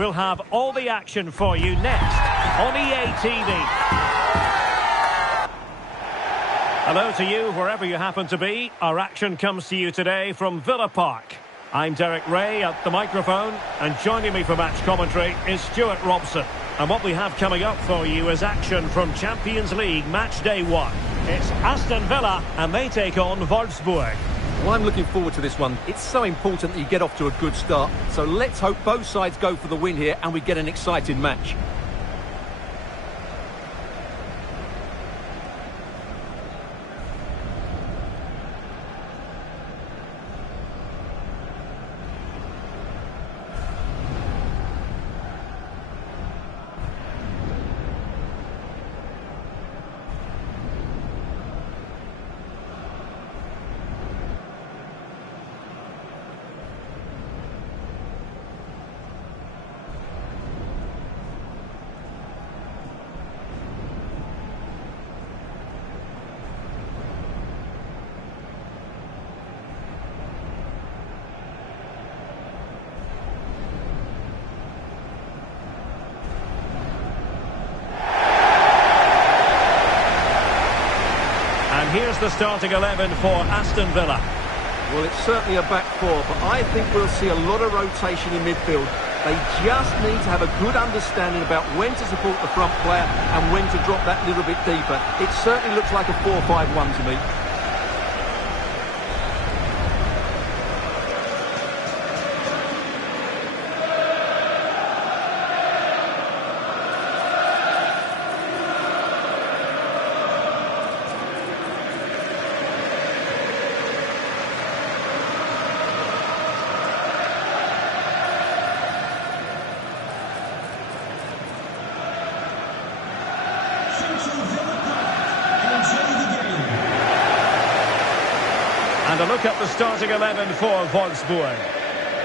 We'll have all the action for you next on EA TV. Hello to you, wherever you happen to be. Our action comes to you today from Villa Park. I'm Derek Ray at the microphone, and joining me for match commentary is Stuart Robson. And what we have coming up for you is action from Champions League match day 1. It's Aston Villa, and they take on Wolfsburg. Well, I'm looking forward to this one. It's so important that you get off to a good start. So let's hope both sides go for the win here and we get an exciting match. Here's the starting 11 for Aston Villa. Well, it's certainly a back four, but I think we'll see a lot of rotation in midfield. They just need to have a good understanding about when to support the front player and when to drop that little bit deeper. It certainly looks like a 4-5-1 to me. And a look at the starting 11 for Wolfsburg.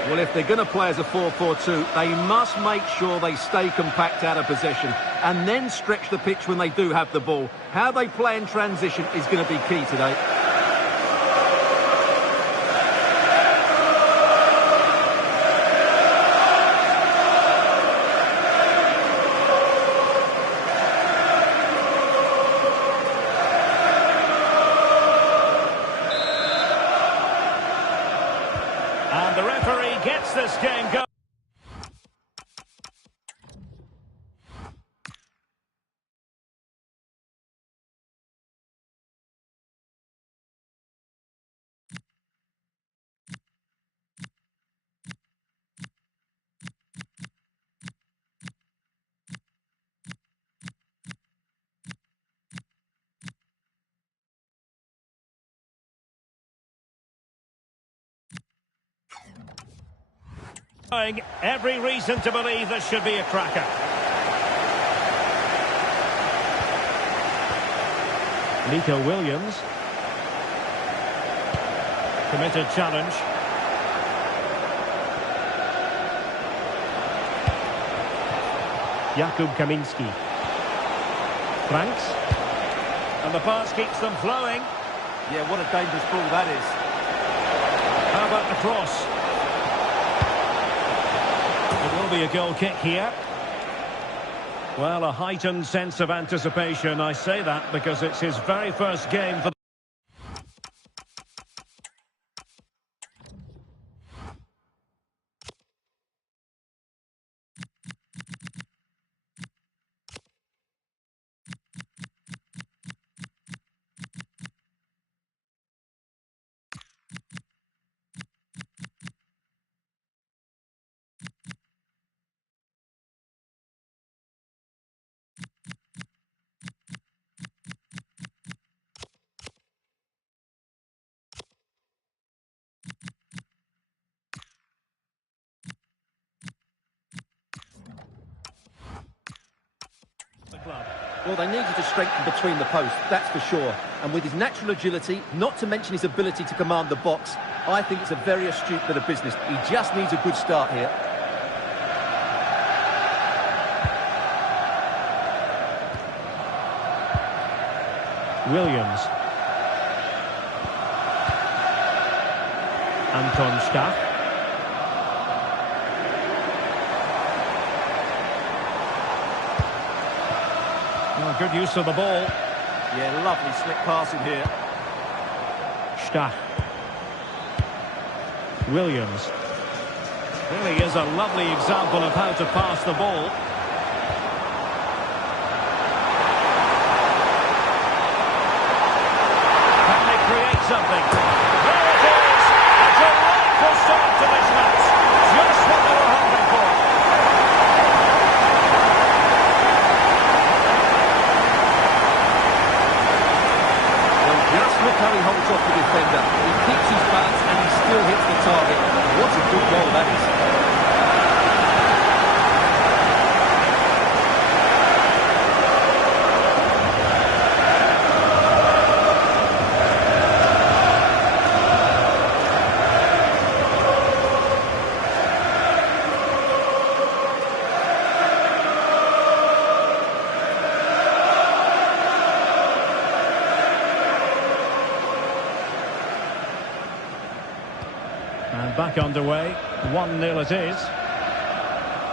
Well, if they're going to play as a 4-4-2, they must make sure they stay compact out of possession and then stretch the pitch when they do have the ball. How they play in transition is going to be key today. And the referee gets this game going. Every reason to believe this should be a cracker. Nico Williams. Committed challenge. Jakub Kaminski. Franks. And the pass keeps them flowing. Yeah, what a dangerous ball that is. How about the cross? It will be a goal kick here. Well, a heightened sense of anticipation. I say that because it's his very first game for Well, they needed to strengthen between the posts, that's for sure. And with his natural agility, not to mention his ability to command the box, I think it's a very astute bit of business. He just needs a good start here. Williams. Anton Stach. Oh, good use of the ball. Yeah, lovely slick passing here. Stach. Williams. Really is a lovely example of how to pass the ball. Can they create something? There it is! A delightful start to this match. Just what they were hoping for. Well, just look how he holds off the defender. He keeps his balance and he still hits the target. What a good goal that is. And back underway, 1-0 it is.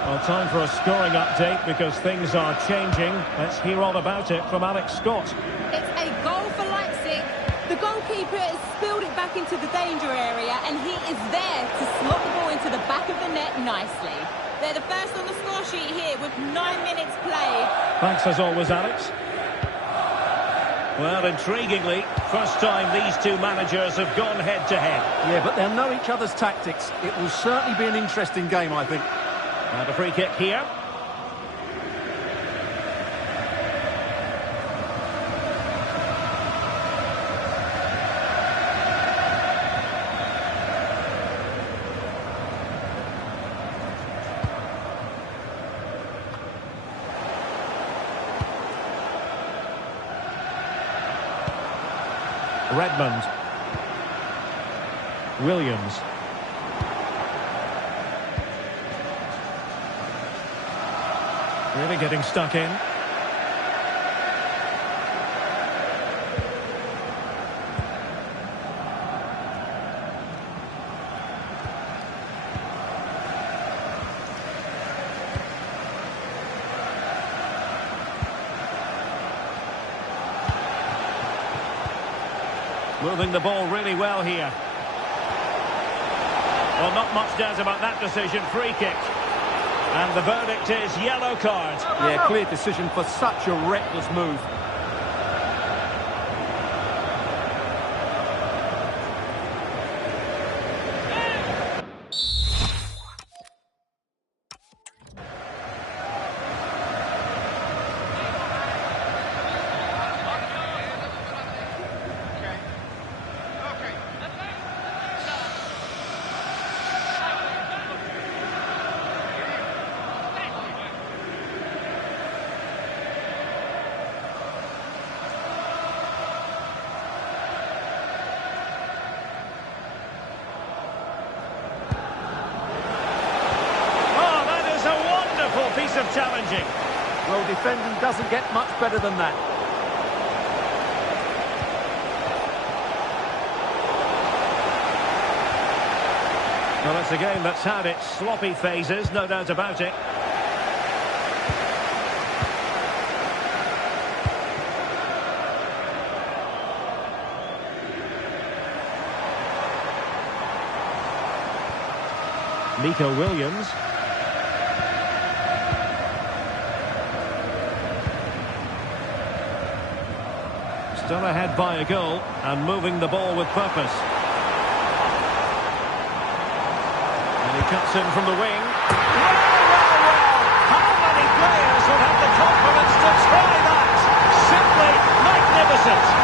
Well, time for a scoring update because things are changing. Let's hear all about it from Alex Scott. It's a goal for Leipzig. The goalkeeper has spilled it back into the danger area and he is there to slot the ball into the back of the net nicely. They're the first on the score sheet here with 9 minutes played. Thanks as always, Alex. Well, intriguingly, first time these two managers have gone head-to-head. Yeah, but they'll know each other's tactics. It will certainly be an interesting game, I think. And a free kick here. Redmond. Williams. Really getting stuck in. Moving the ball really well here. Well, not much doubt about that decision. Free kick. And the verdict is yellow card. Yeah, clear decision for such a reckless move. Piece of challenging. Well, defending doesn't get much better than that. Well, it's a game that's had its sloppy phases, no doubt about it. Nico Williams. Still ahead by a goal and moving the ball with purpose. And he cuts in from the wing. Well, well, well! How many players would have the confidence to try that? Simply magnificent!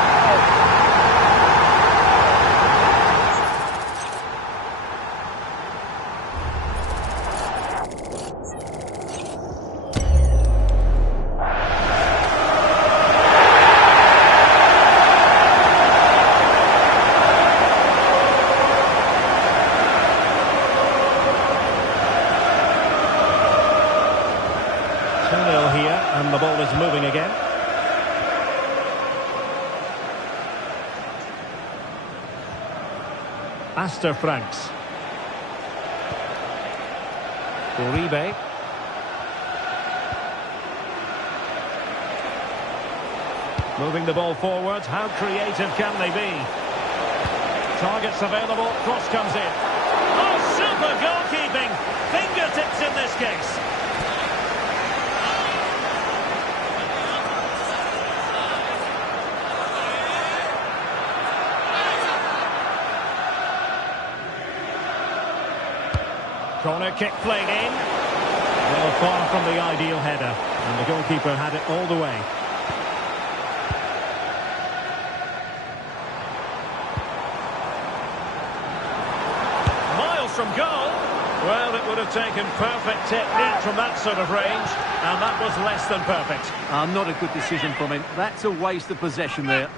And the ball is moving again. Astor Franks. Uribe. Moving the ball forwards, how creative can they be? Targets available, cross comes in. Oh, super goalkeeping! Fingertips in this case. Corner kick played in. Well, far from the ideal header. And the goalkeeper had it all the way. Miles from goal. Well, it would have taken perfect technique from that sort of range. And that was less than perfect. Not a good decision from him. That's a waste of possession there.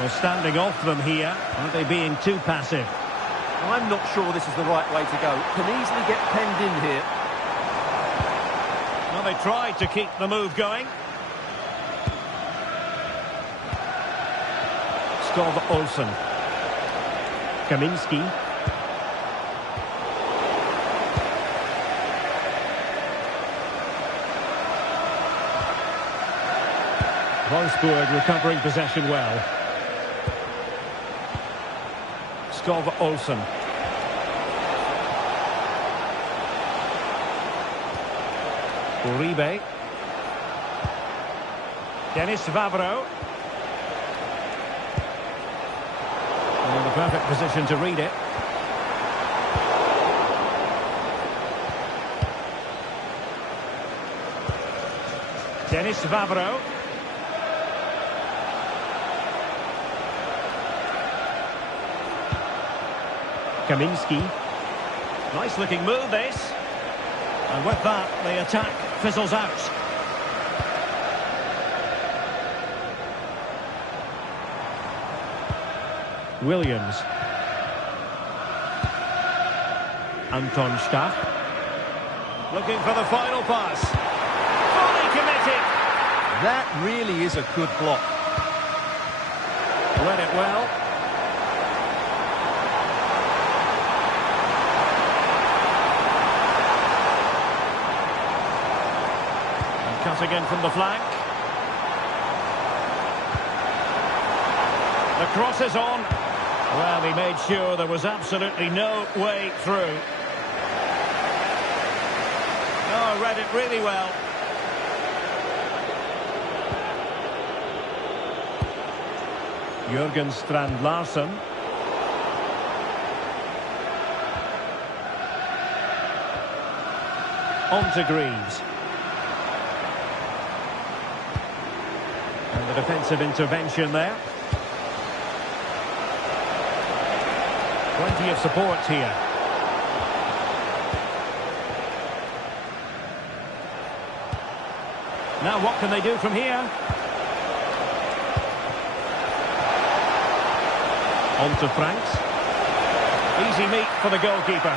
Well, standing off them here. Are they being too passive? I'm not sure this is the right way to go. Can easily get penned in here. Well, they tried to keep the move going. Skov Olsen. Kaminski. Wolfsburg recovering possession well. Skov Olsen. Uribe. Dennis Vavro. In the perfect position to read it. Dennis Vavro. Kaminski. Nice looking move this. And with that, the attack fizzles out. Williams. Anton Stach. Looking for the final pass. Fully committed. That really is a good block. Read it well. Cut again from the flank. The cross is on. Well, he made sure there was absolutely no way through. Oh, read it really well. Jürgen Strand Larsen. On to Greaves. And the defensive intervention there. Plenty of support here. Now what can they do from here? On to Franks. Easy meet for the goalkeeper.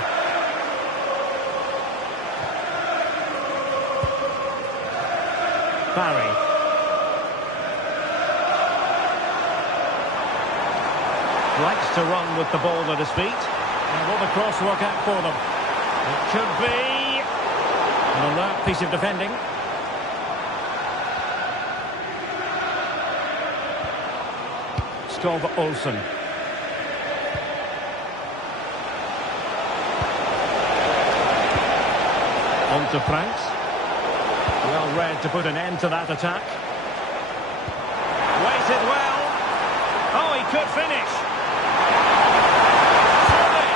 Barry. Likes to run with the ball at his feet. And will the cross work out for them? It could be an alert piece of defending. Skov Olsen. On to Franks. Well read to put an end to that attack. Waited well. Oh, he could finish. Surely.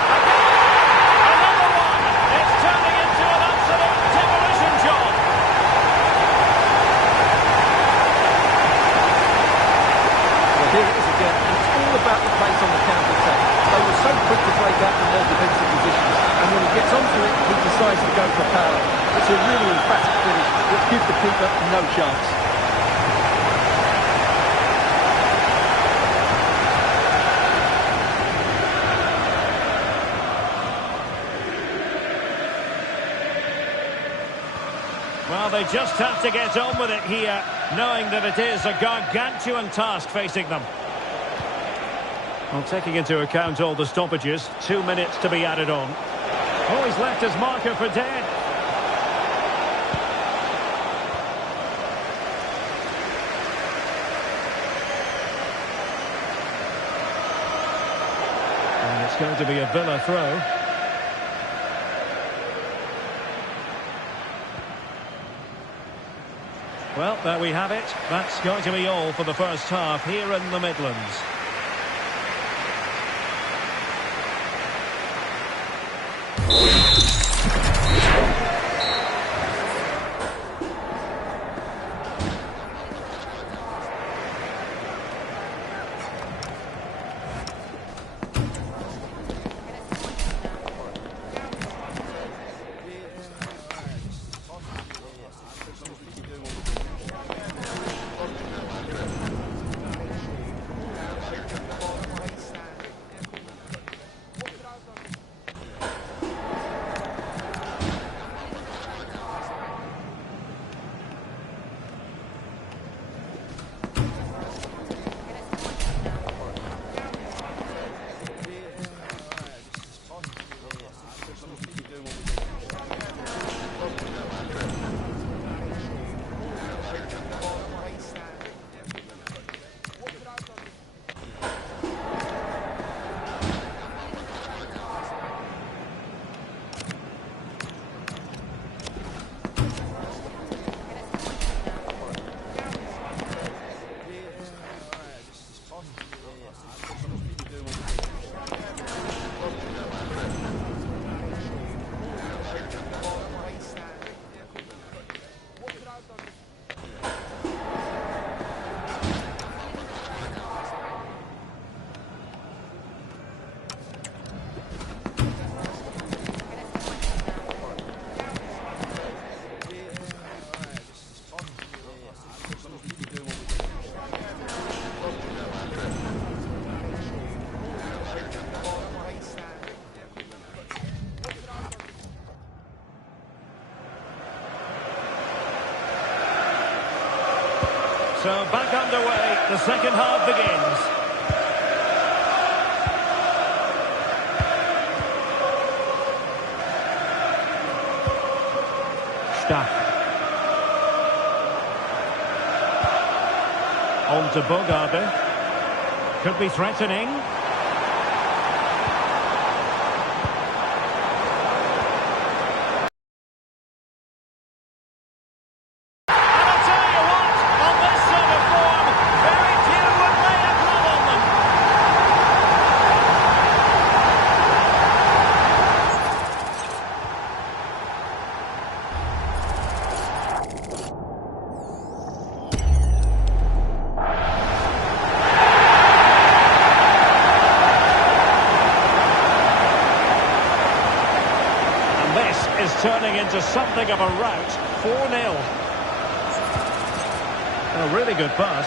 Another one. It's turning into an absolute demolition job. Well, here it is again. It's all about the pace on the counter-attack. They were so quick to break out from their defensive positions. And when he gets onto it, he decides to go for power. It's a really emphatic finish which gives the keeper no chance. Well, they just have to get on with it here, knowing that it is a gargantuan task facing them. Well, taking into account all the stoppages, 2 minutes to be added on. Oh, he's left his marker for dead. And it's going to be a Villa throw. Well, there we have it. That's going to be all for the first half here in the Midlands. So back underway, the second half begins. Staff. On to Bogarde. Could be threatening. Turning into something of a rout, 4-0. A really good pass.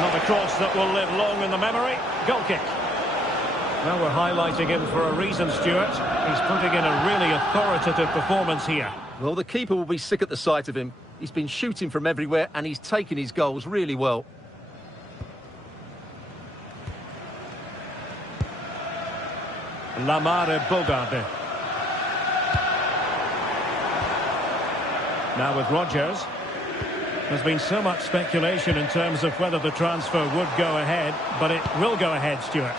Not a cross that will live long in the memory. Goal kick. Well, we're highlighting him for a reason, Stuart. He's putting in a really authoritative performance here. Well, the keeper will be sick at the sight of him. He's been shooting from everywhere and he's taken his goals really well. Lamare Bogarde. Now with Rodgers. There's been so much speculation in terms of whether the transfer would go ahead, but it will go ahead, Stuart.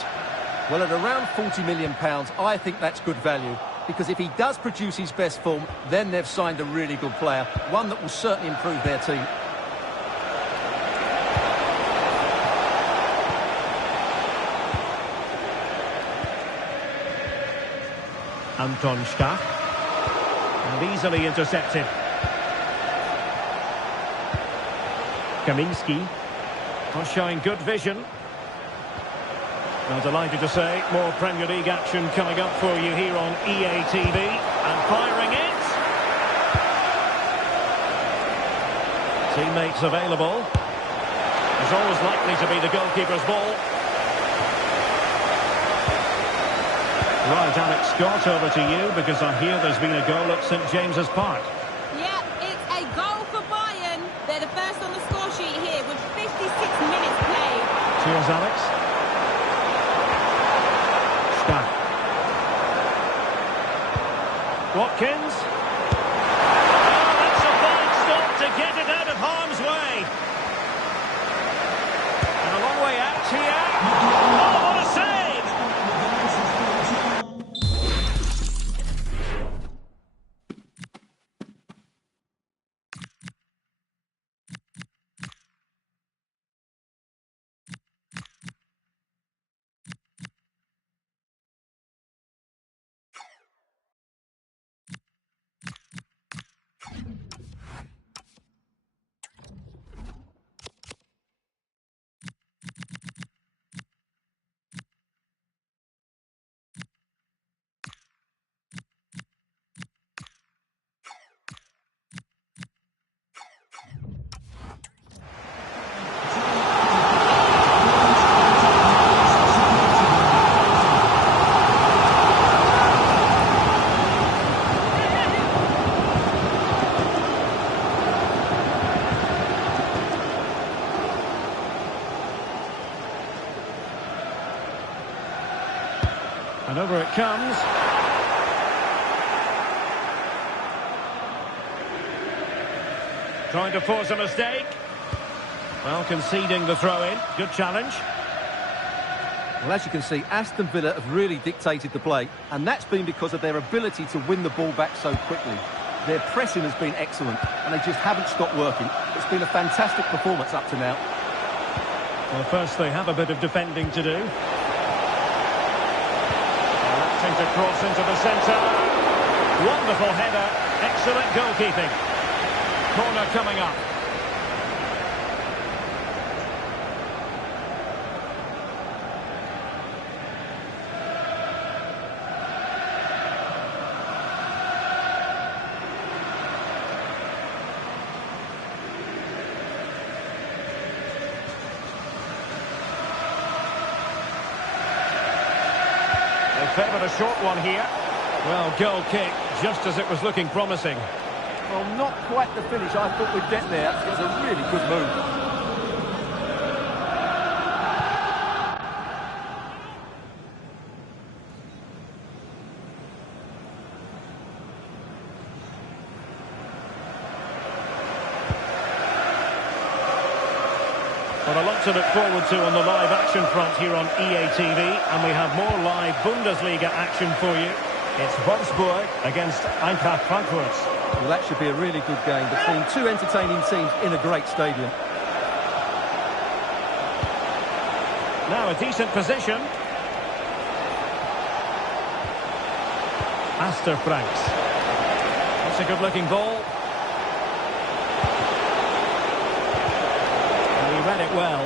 Well, at around £40 million, I think that's good value. Because if he does produce his best form, then they've signed a really good player. One that will certainly improve their team. Anton Stach. And easily intercepted. Kaminski. Was showing good vision. Well, delighted to say, more Premier League action coming up for you here on EA TV. And firing it. Teammates available. It's always likely to be the goalkeeper's ball. Right, Alex Scott, over to you, because I hear there's been a goal at St James's Park. Yeah, it's a goal for Bayern. They're the first on the score sheet Watkins. Oh, that's a fine stop to get it out of harm's way. And a long way out here. Oh, what a save! And over it comes. Trying to force a mistake. Well, conceding the throw-in. Good challenge. Well, as you can see, Aston Villa have really dictated the play, and that's been because of their ability to win the ball back so quickly. Their pressing has been excellent, and they just haven't stopped working. It's been a fantastic performance up to now. Well, first they have a bit of defending to do. To cross into the centre. Wonderful header. Excellent goalkeeping. Corner coming up. Favoured a short one here. Well, goal kick, just as it was looking promising. Well, not quite the finish I thought we'd get there. It was a really good move. Well, a lot to look forward to on the live action front here on EA TV, and we have more live Bundesliga action for you. It's Wolfsburg against Eintracht Frankfurt. Well, that should be a really good game between two entertaining teams in a great stadium. Now a decent position. Astor Franks. That's a good-looking ball. Read it well.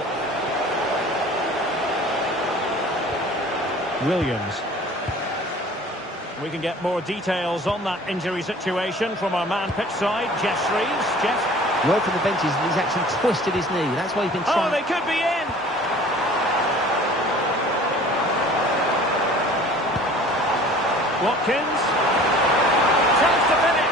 Williams. We can get more details on that injury situation from our man pitch side, Jeff Shreves. Jeff? Well, from the benches, he's actually twisted his knee. That's why he's been trying. Oh, they could be in. Watkins. Chance to finish.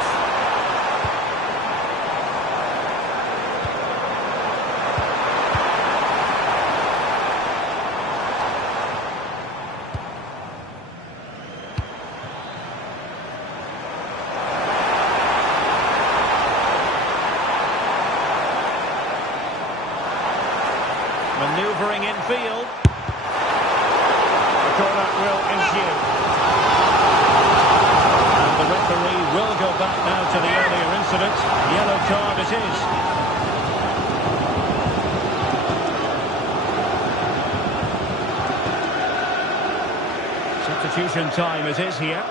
Manoeuvring infield. The corner will ensue. And the referee will go back now to the earlier incident. Yellow card it is. Substitution time it is here.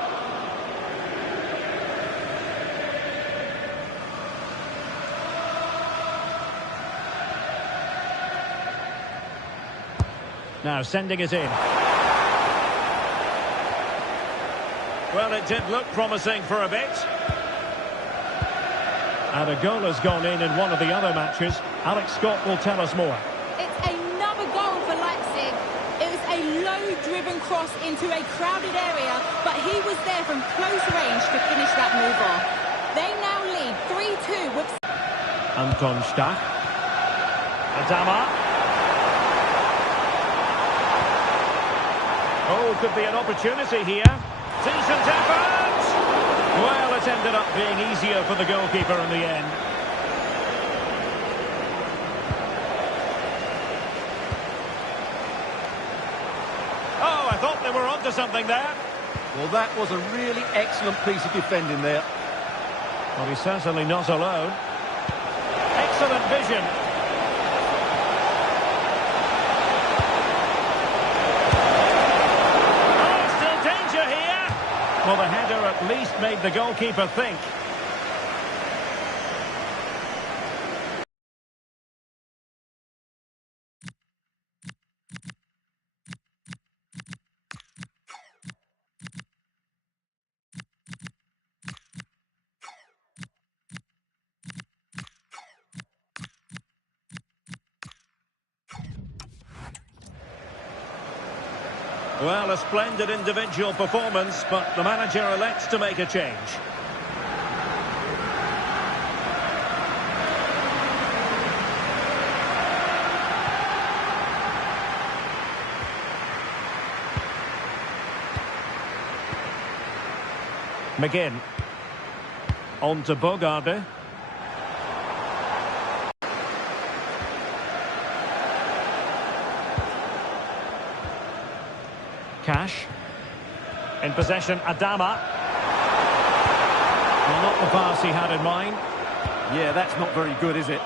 Now sending it in. Well, it did look promising for a bit. And a goal has gone in one of the other matches. Alex Scott will tell us more. It's another goal for Leipzig. It was a low-driven cross into a crowded area, but he was there from close range to finish that move off. They now lead 3-2 with... Anton Stach. Adama. Oh, could be an opportunity here. Decent effort! Well, This ended up being easier for the goalkeeper in the end. Oh, I thought they were onto something there. Well, that was a really excellent piece of defending there. Well, he's certainly not alone. Excellent vision. Oh, still danger here. Well, the header at least made the goalkeeper think. Well, a splendid individual performance, but the manager elects to make a change. McGinn. On to Bogarde. Cash. In possession, Adama. Well, not the pass he had in mind. Yeah, that's not very good, is it?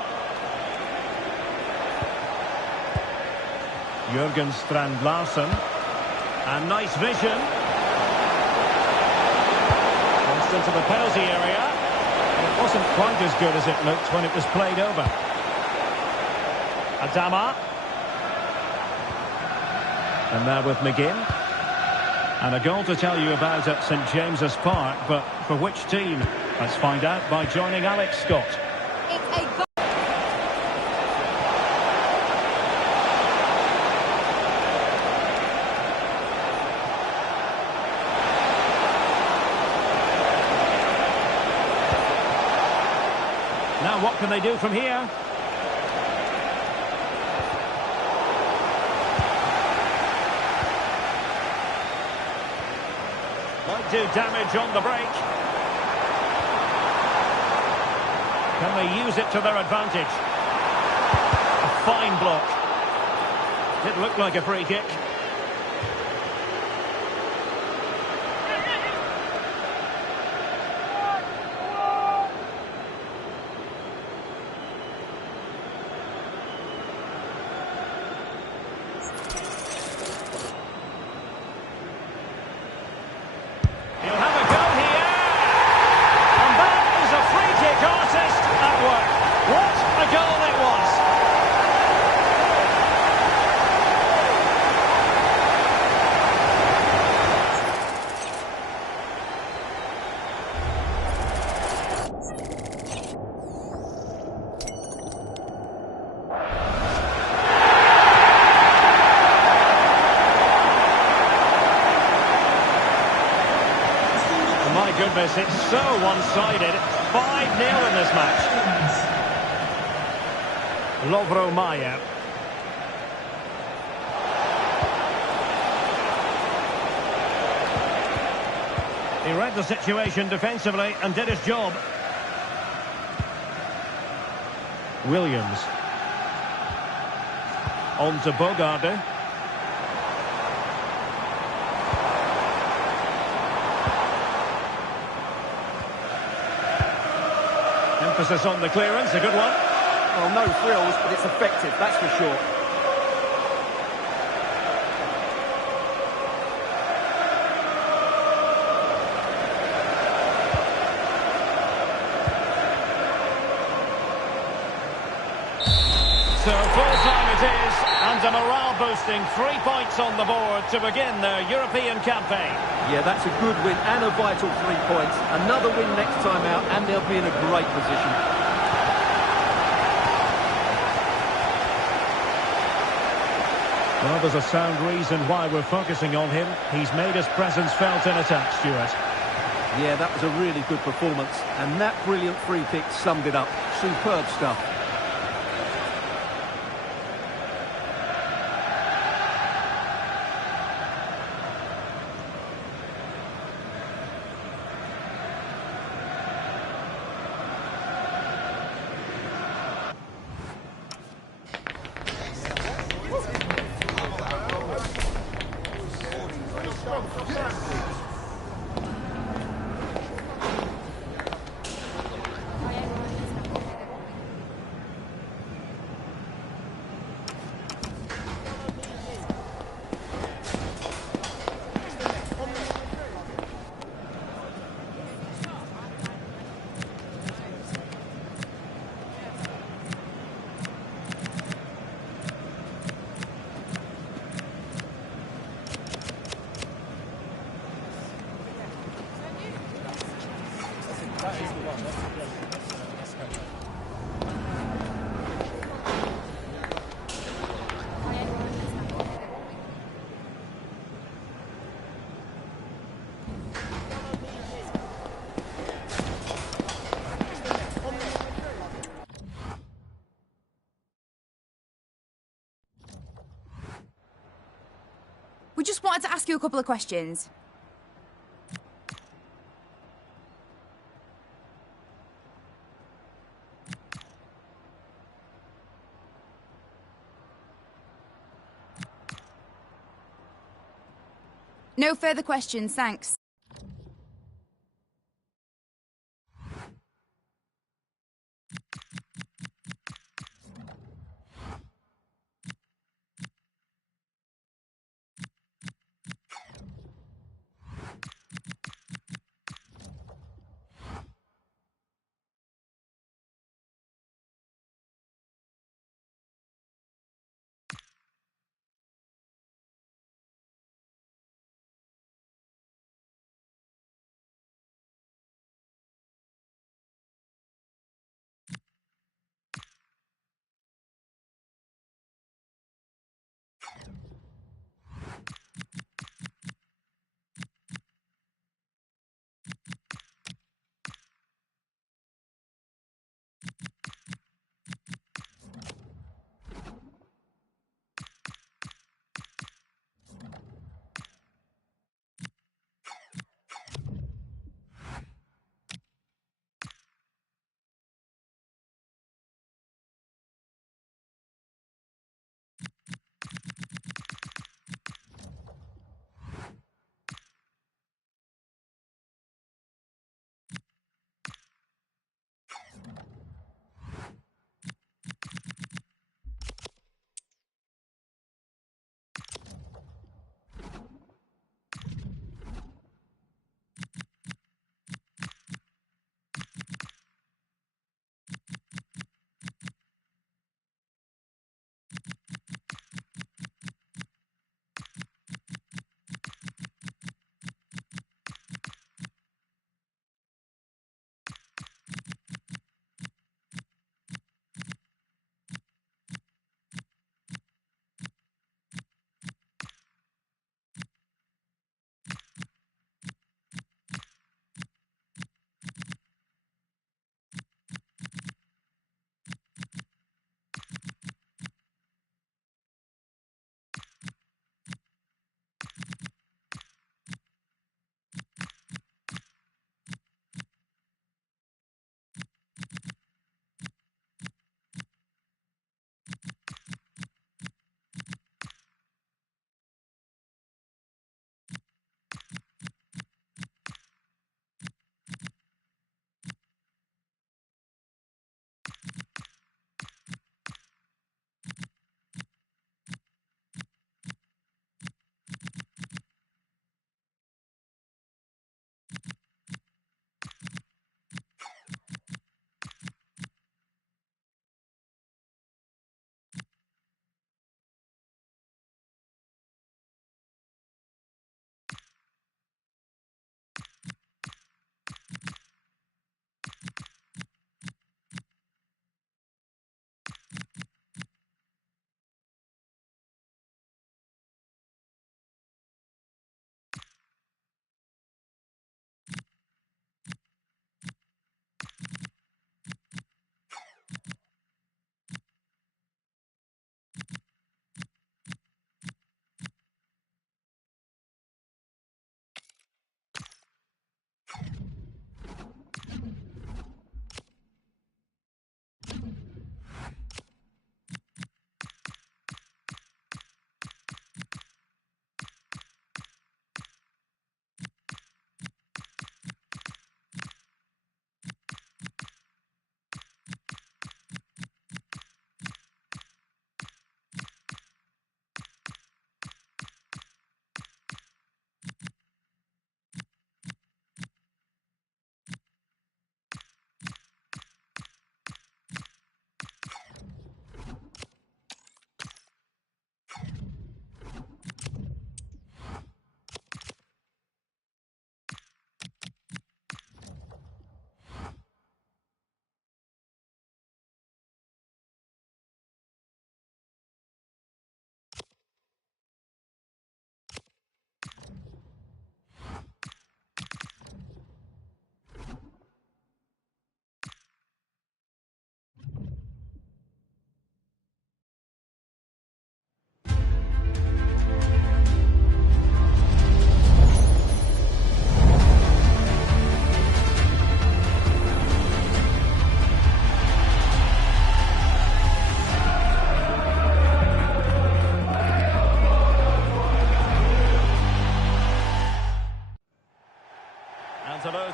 Jurgen Strand Larsen. And nice vision. Crossed into the penalty area. And it wasn't quite as good as it looked when it was played over. Adama. And now with McGinn. And a goal to tell you about at St James's Park, but for which team? Let's find out by joining Alex Scott. It's a goal. Now what can they do from here? Might do damage on the break. Can they use it to their advantage? A fine block. Did look like a free kick. He'll have a go here. And that is a free kick artist at work. What a goal it was. My goodness, it's so one-sided. 5-0 in this match. Lovro Maia. He read the situation defensively and did his job. Williams. On to Bogarde. Emphasis on the clearance, a good one. Well, no thrills, but it's effective, that's for sure. So full-time it is, and a morale-boosting 3 points on the board to begin their European campaign. Yeah, that's a good win and a vital 3 points. Another win next time out, and they'll be in a great position. Well, there's a sound reason why we're focusing on him. He's made his presence felt in attack, Stuart. Yeah, that was a really good performance, and that brilliant free kick summed it up. Superb stuff. just wanted to ask you a couple of questions. No further questions, thanks.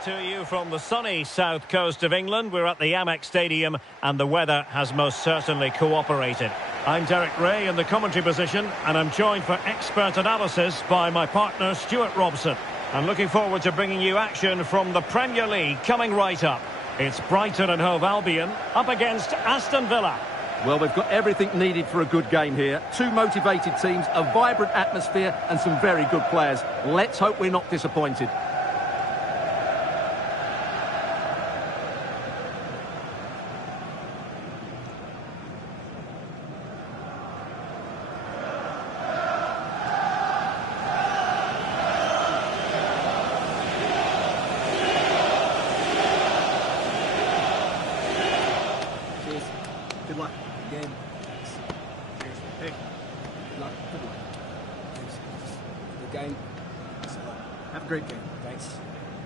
to you from the sunny south coast of England. We're at the Amex Stadium and the weather has most certainly cooperated. I'm Derek Ray in the commentary position and I'm joined for expert analysis by my partner Stuart Robson. I'm looking forward to bringing you action from the Premier League coming right up. It's Brighton and Hove Albion up against Aston Villa. Well, we've got everything needed for a good game here. Two motivated teams, a vibrant atmosphere and some very good players. Let's hope we're not disappointed. Good luck. Game. Cheers. Hey. Good luck. Good luck. Thanks. Good game. Thanks a lot. Have a great game. Thanks.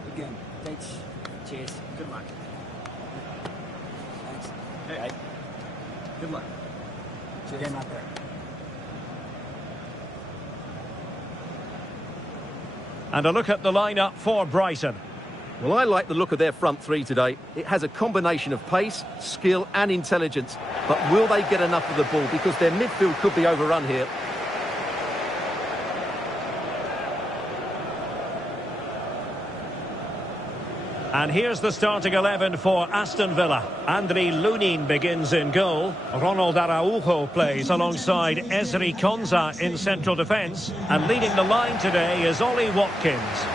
Good game. Thanks. Cheers. Good luck. Thanks. Hey. Bye. Good luck. Cheers. Game out there. And a look at the lineup for Brighton. Well, I like the look of their front three today. It has a combination of pace, skill and intelligence. But will they get enough of the ball? Because their midfield could be overrun here. And here's the starting 11 for Aston Villa. Andriy Lunin begins in goal. Ronald Araujo plays alongside Ezri Konsa in central defence. And leading the line today is Ollie Watkins.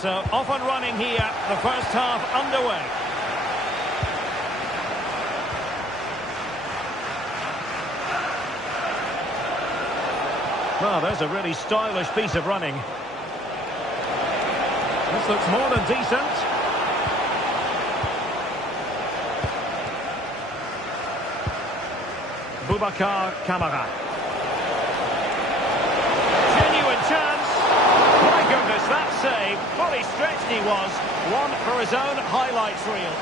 So off and running here, the first half underway. Well, there's a really stylish piece of running. This looks more than decent. Boubacar Kamara. Genuine chance. My goodness, that save. Fully stretched he was. One for his own highlights reel.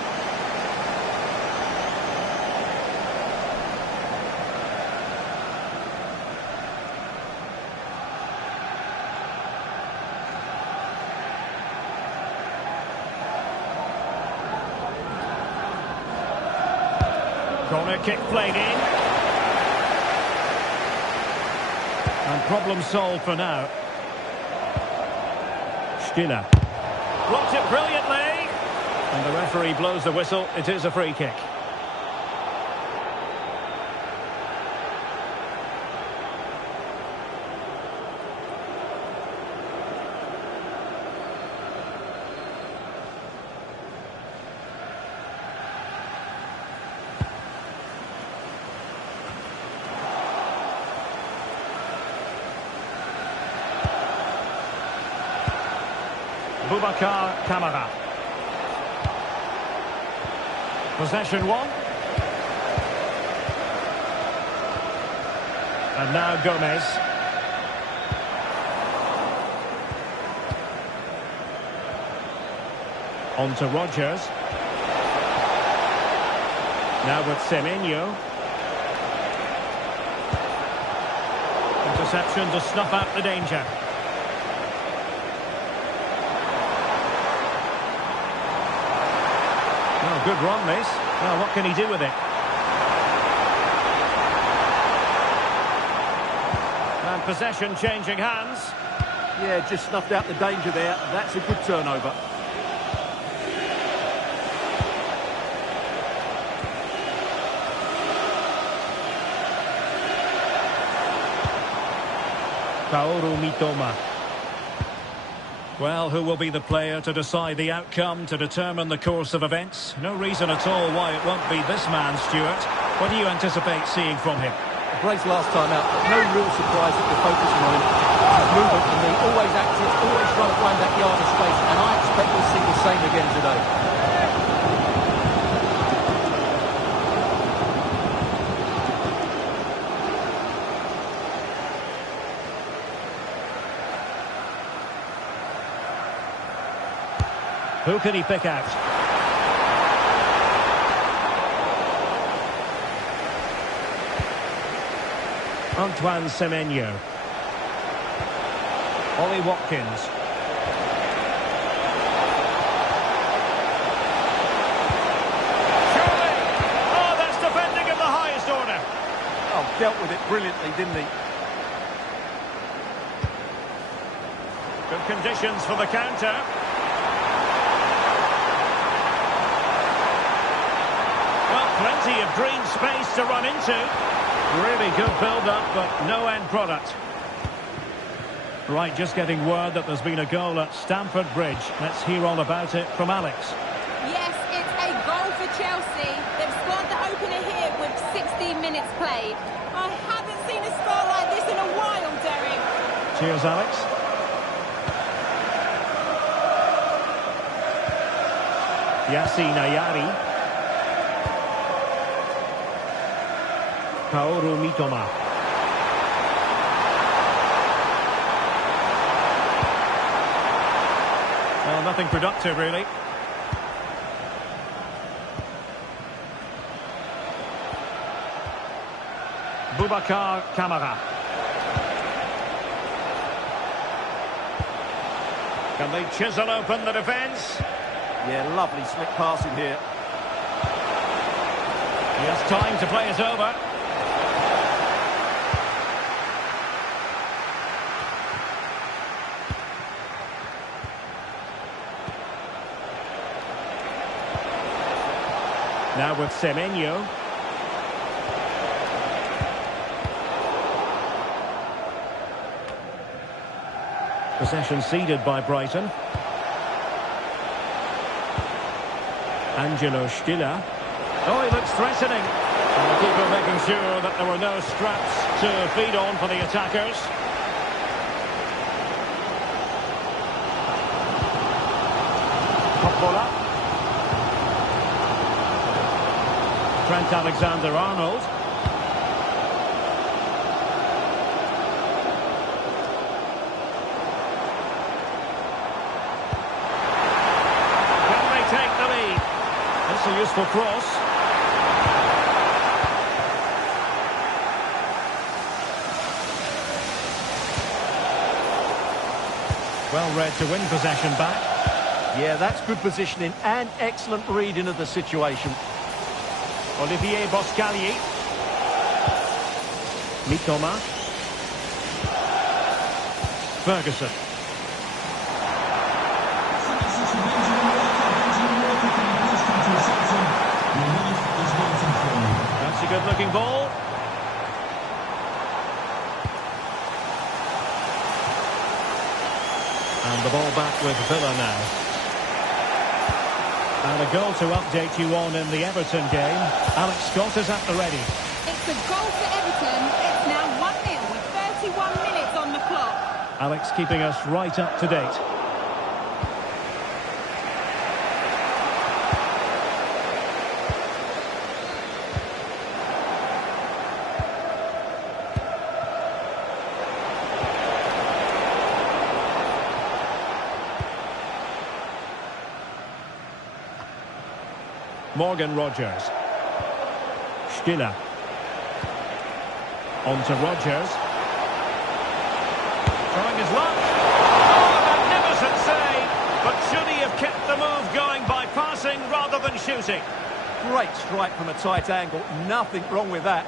Corner kick played in. And problem solved for now. Stiller. Blocked it brilliantly. And the referee blows the whistle. It is a free kick. Boubacar Kamara. Possession one. And now Gomez. On to Rodgers. Now with Semenyo. Interception to snuff out the danger. Oh, good run, this. Well, what can he do with it? And possession changing hands. Yeah, just snuffed out the danger there. That's a good turnover. Kaoru Mitoma. Well, who will be the player to decide the outcome, to determine the course of events? No reason at all why it won't be this man, Stuart. What do you anticipate seeing from him? Great last time out, but no real surprise that we're focusing on him. His movement for me, always active, always trying to find that yard of space, and I expect we'll see the same again today. Who can he pick out? Antoine Semenyo. Ollie Watkins. Surely! Oh, that's defending of the highest order. Oh, dealt with it brilliantly, didn't he? Good conditions for the counter. Plenty of green space to run into. Really good build-up, but no end product. Right, just getting word that there's been a goal at Stamford Bridge. Let's hear all about it from Alex. Yes, it's a goal for Chelsea. They've scored the opener here with 16 minutes played. I haven't seen a start like this in a while, Derek. Cheers, Alex. Yassine Ayari. Kaoru Mitoma. Well, nothing productive, really. Boubacar Kamara. Can they chisel open the defence? Yeah, lovely slick passing here. He has time to play it over. Now with Semenyo. Possession ceded by Brighton. Angelo Stiller. Oh, he looks threatening. And the keeper making sure that there were no scraps to feed on for the attackers. Coppola. Trent Alexander-Arnold. Can they take the lead? That's a useful cross. Well read to win possession back. Yeah, that's good positioning and excellent reading of the situation. Olivier Boscagli. Mitoma. Ferguson. That's a good-looking ball. And the ball back with Villa now. And a goal to update you on in the Everton game. Alex Scott is at the ready. It's a goal for Everton. It's now 1-0 with 31 minutes on the clock. Alex keeping us right up to date. Morgan Rogers. Stiller. On to Rogers. Trying his luck. Oh, a magnificent save. But should he have kept the move going by passing rather than shooting? Great strike from a tight angle. Nothing wrong with that.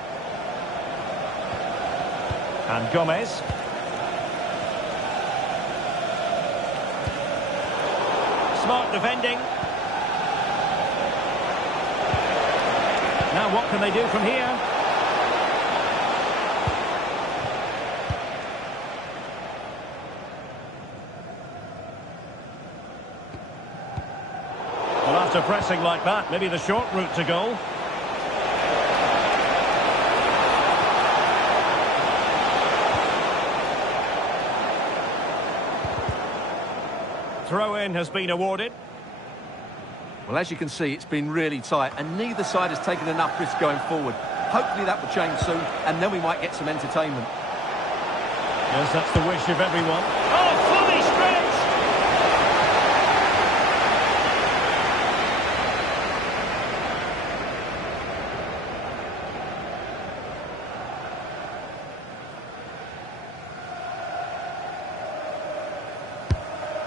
And Gomez. Smart defending. Now what can they do from here? Well, after pressing like that, maybe the short route to goal. Throw-in has been awarded. Well, as you can see, it's been really tight, and neither side has taken enough risk going forward. Hopefully that will change soon, and then we might get some entertainment. Yes, that's the wish of everyone. Oh, fully stretched!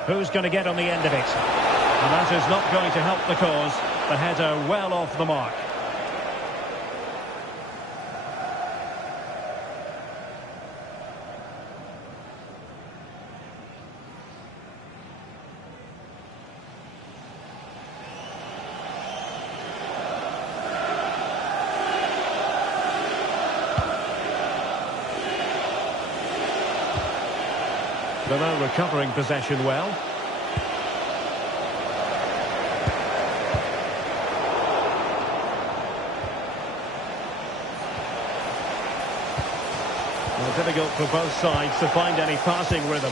Who's going to get on the end of it? And that is not going to help the cause. The header well off the mark. They're now recovering possession well. Difficult for both sides to find any passing rhythm.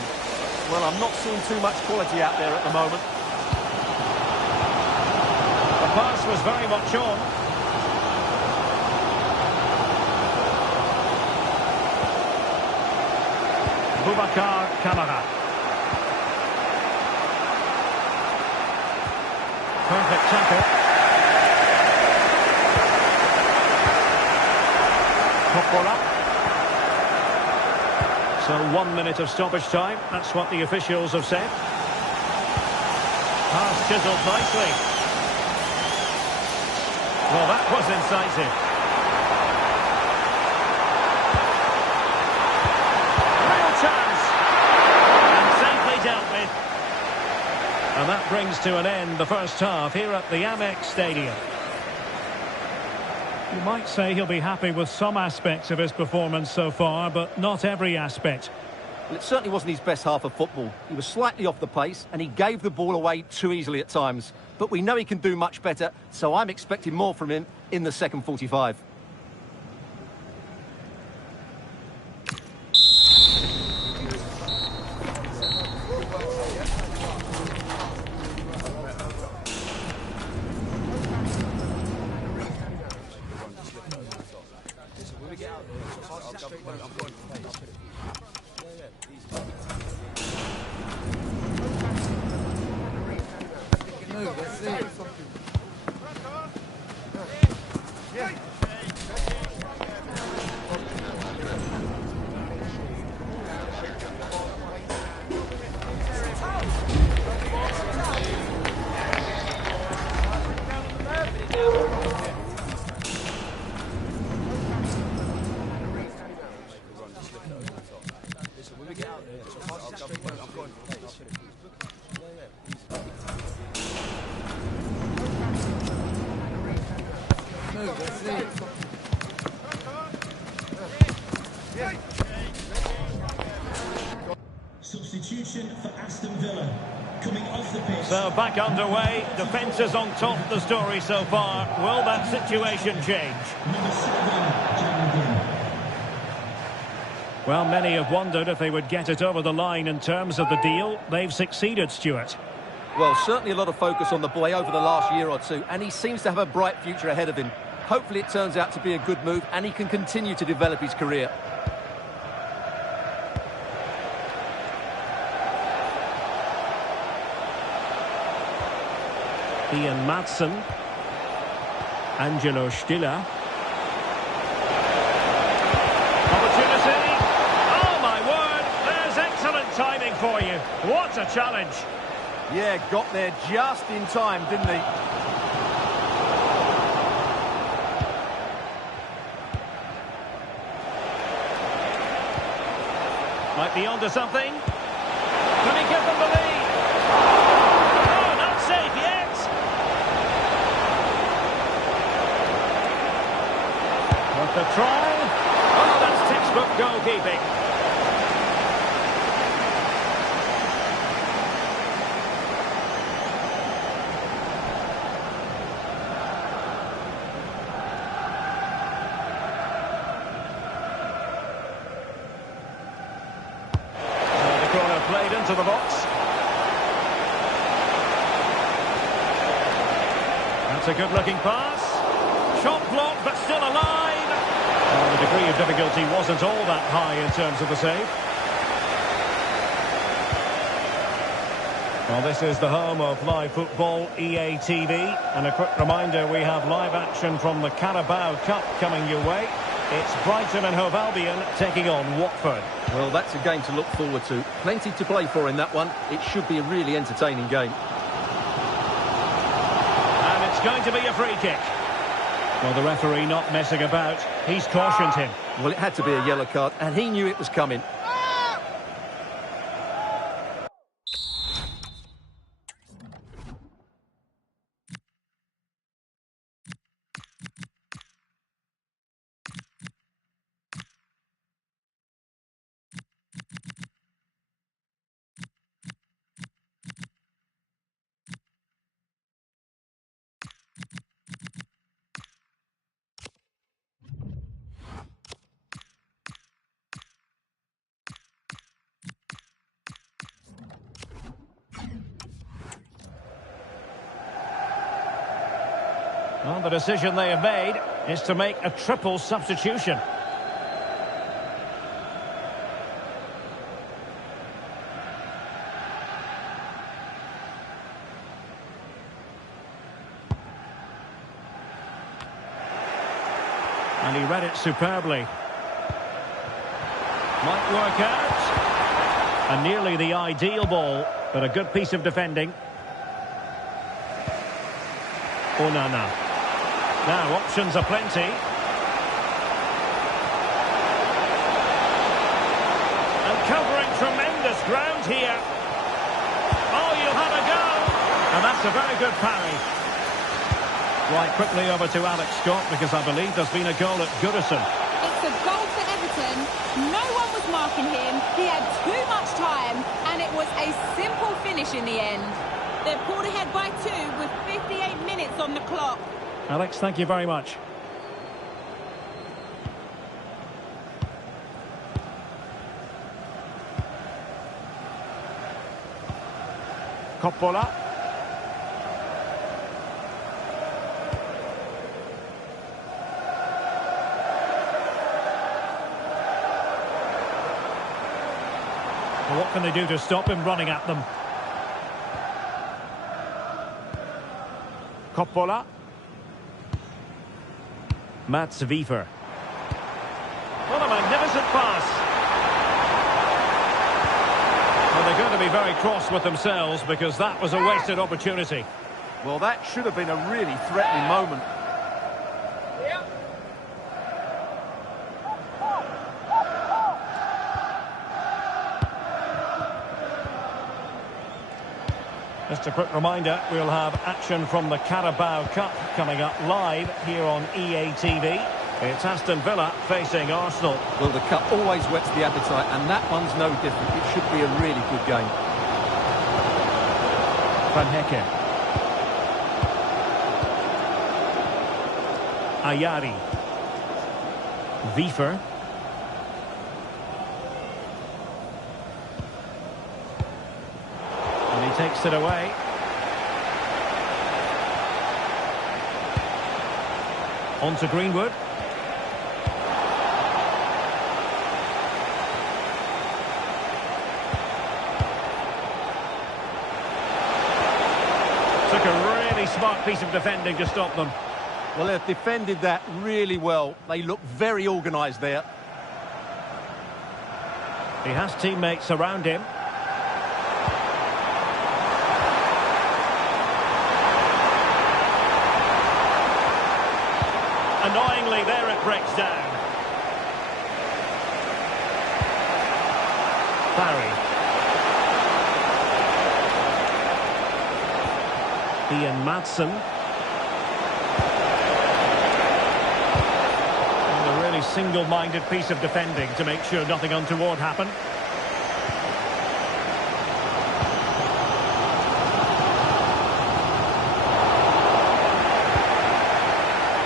Well, I'm not seeing too much quality out there at the moment. The pass was very much on. Boubacar Kamara. Perfect tackle. Coppola. So 1 minute of stoppage time. That's what the officials have said. Pass chiselled nicely. Well, that was incisive. Real chance. And safely dealt with. And that brings to an end the first half here at the Amex Stadium. You might say he'll be happy with some aspects of his performance so far, but not every aspect. Well, it certainly wasn't his best half of football. He was slightly off the pace and he gave the ball away too easily at times. But we know he can do much better, so I'm expecting more from him in the second 45. Substitution for Aston Villa. Coming off the pitch. So back underway. Defence is on top of the story so far. Will that situation change? Number 7, Jonathan. Well, many have wondered if they would get it over the line in terms of the deal. They've succeeded, Stuart. Well, certainly a lot of focus on the boy over the last year or two, and he seems to have a bright future ahead of him. Hopefully it turns out to be a good move and he can continue to develop his career. Ian Madsen. Angelo Stiller. Opportunity. Oh, my word. There's excellent timing for you. What a challenge. Yeah, got there just in time, didn't he? Might be onto something. Can he give them the lead? Oh, not safe yet. Worth a try. Oh, that's textbook goalkeeping. Played into the box. That's a good-looking pass. Shot blocked, but still alive. Well, the degree of difficulty wasn't all that high in terms of the save. Well, this is the home of live football, EA TV. And a quick reminder, we have live action from the Carabao Cup coming your way. It's Brighton and Hove Albion taking on Watford. Well, that's a game to look forward to. Plenty to play for in that one. It should be a really entertaining game. And it's going to be a free kick. Well, the referee not messing about. He's cautioned him. Well, it had to be a yellow card, and he knew it was coming. Well, the decision they have made is to make a triple substitution. And he read it superbly. Might work out. And nearly the ideal ball, but a good piece of defending. Onana. Now, options are plenty. And covering tremendous ground here. Oh, you'll have a go. And that's a very good parry. Right, quickly over to Alex Scott, because I believe there's been a goal at Goodison. It's a goal for Everton. No one was marking him. He had 2 was a simple finish in the end. They're pulled ahead by 2 with 58 minutes on the clock. Alex, thank you very much. Coppola. Well, what can they do to stop him running at them? Coppola. Mats Wiefer. What a magnificent pass. Well, they're going to be very cross with themselves because that was a wasted opportunity. Well, that should have been a really threatening moment. Just a quick reminder, we'll have action from the Carabao Cup coming up live here on EA TV. It's Aston Villa facing Arsenal. Well, the cup always whets the appetite, and that one's no different. It should be a really good game. Van Hecke. Ayari. Wiefer. And he takes it away. On to Greenwood. Took a really smart piece of defending to stop them. Well, they've defended that really well. They look very organised there. He has teammates around him. Annoyingly, there it breaks down. Barry. Ian Madsen. And a really single-minded piece of defending to make sure nothing untoward happened.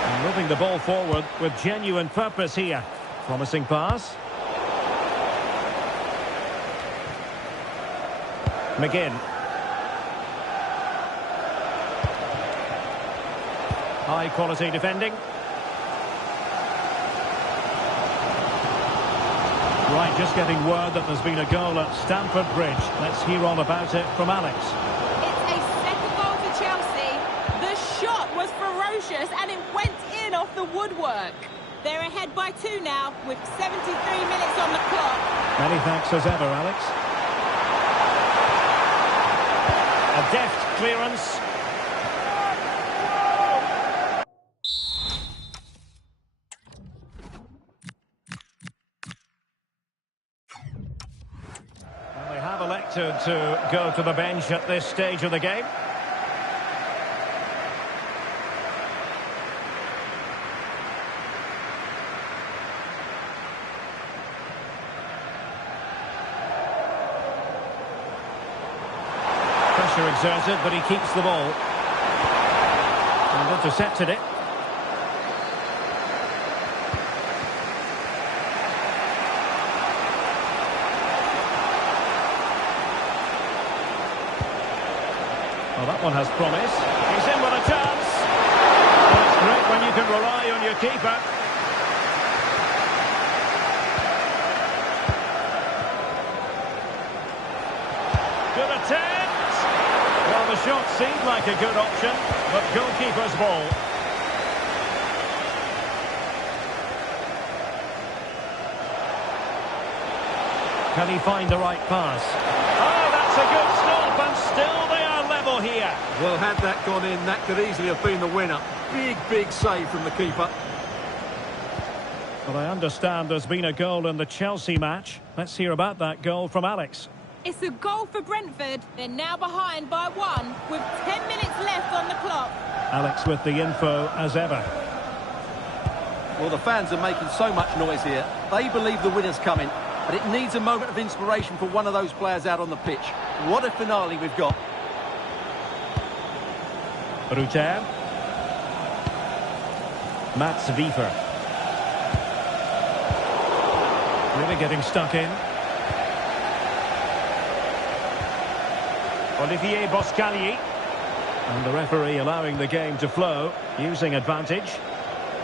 And moving the ball forward with genuine purpose here. Promising pass. McGinn. High quality defending. Right, just getting word that there's been a goal at Stamford Bridge. Let's hear all about it from Alex. It's a second goal for Chelsea. The shot was ferocious and it went in off the woodwork. They're ahead by 2 now with 73 minutes on the clock. Many thanks as ever, Alex. A deft clearance. They have elected to go to the bench at this stage of the game. Pressure exerted, but he keeps the ball. And intercepted it. Well, that one has promise. He's in with a chance. Well, it's great when you can rely on your keeper. Good attempt. Well, the shot seemed like a good option, but goalkeeper's ball. Can he find the right pass? Oh, that's a good stop, and still they are level here. Well, had that gone in, that could easily have been the winner. Big, big save from the keeper. Well, I understand there's been a goal in the Chelsea match. Let's hear about that goal from Alex. It's a goal for Brentford. They're now behind by 1 with 10 minutes left on the clock. Alex with the info as ever. Well, the fans are making so much noise here. They believe the winner's coming. but it needs a moment of inspiration for one of those players out on the pitch. What a finale we've got. Ruter. Mats Wiever. Really getting stuck in. Olivier Boscagli. And the referee allowing the game to flow, using advantage.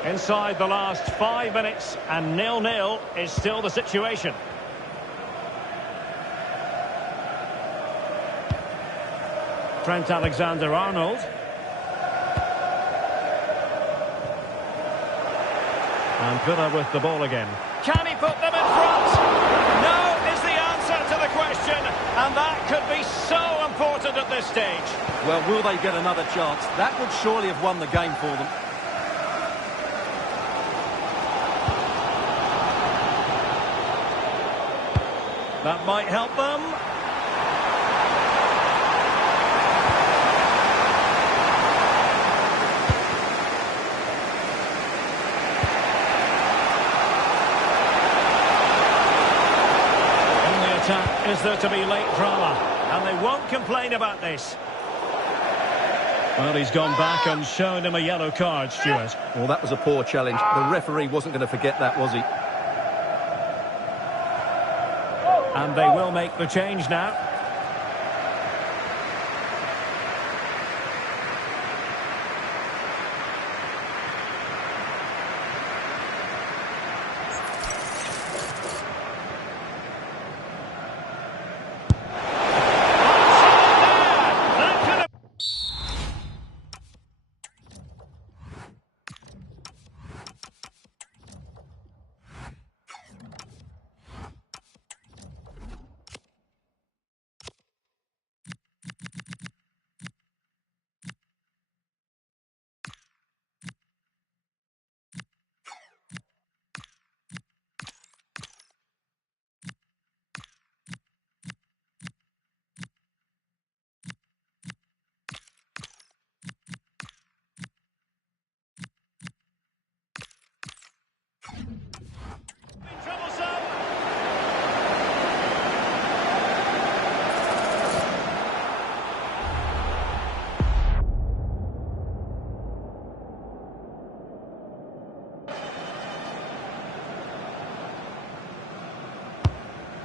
Inside the last 5 minutes, and 0-0 is still the situation. Trent Alexander-Arnold. And Villa with the ball again. Can he put them in front? No is the answer to the question, and that could be so important at this stage. Well, will they get another chance? That would surely have won the game for them. That might help them. In the attack, is there to be late drama? And they won't complain about this. Well, he's gone back and shown him a yellow card, Stuart. Well, that was a poor challenge. The referee wasn't going to forget that, was he? And they will make the change now.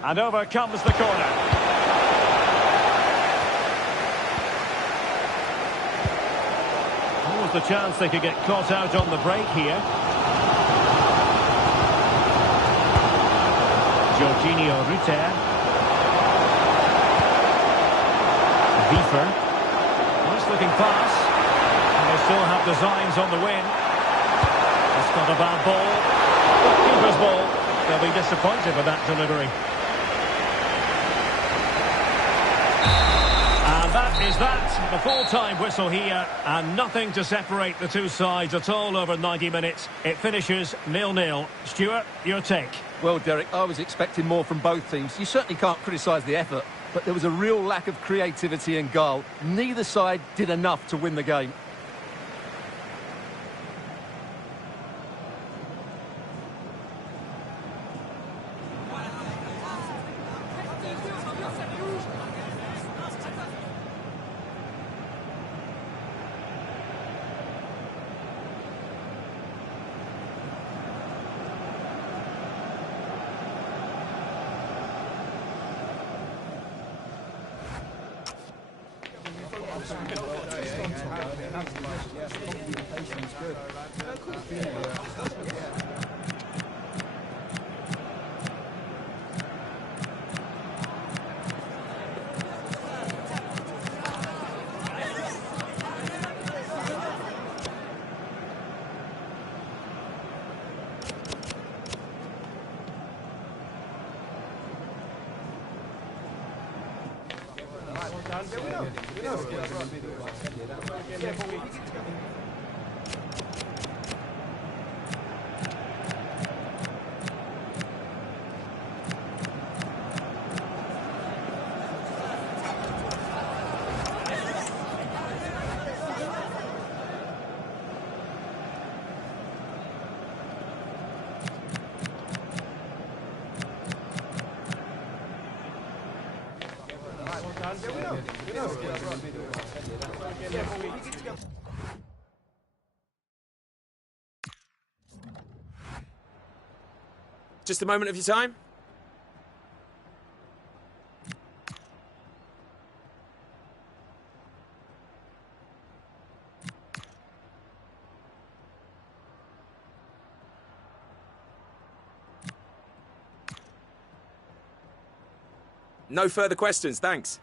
And over comes the corner. What was the chance they could get caught out on the break here? Jorginho Ruter. Wiever. Nice looking pass. And they still have designs on the win. That's not a bad ball. Keeper's ball. They'll be disappointed with that delivery. That is that, the full-time whistle here, and nothing to separate the two sides at all over 90 minutes. It finishes 0-0. Stuart, your take? Well, Derek, I was expecting more from both teams. You certainly can't criticise the effort, but there was a real lack of creativity and goal. Neither side did enough to win the game. Just a moment of your time. No further questions, thanks.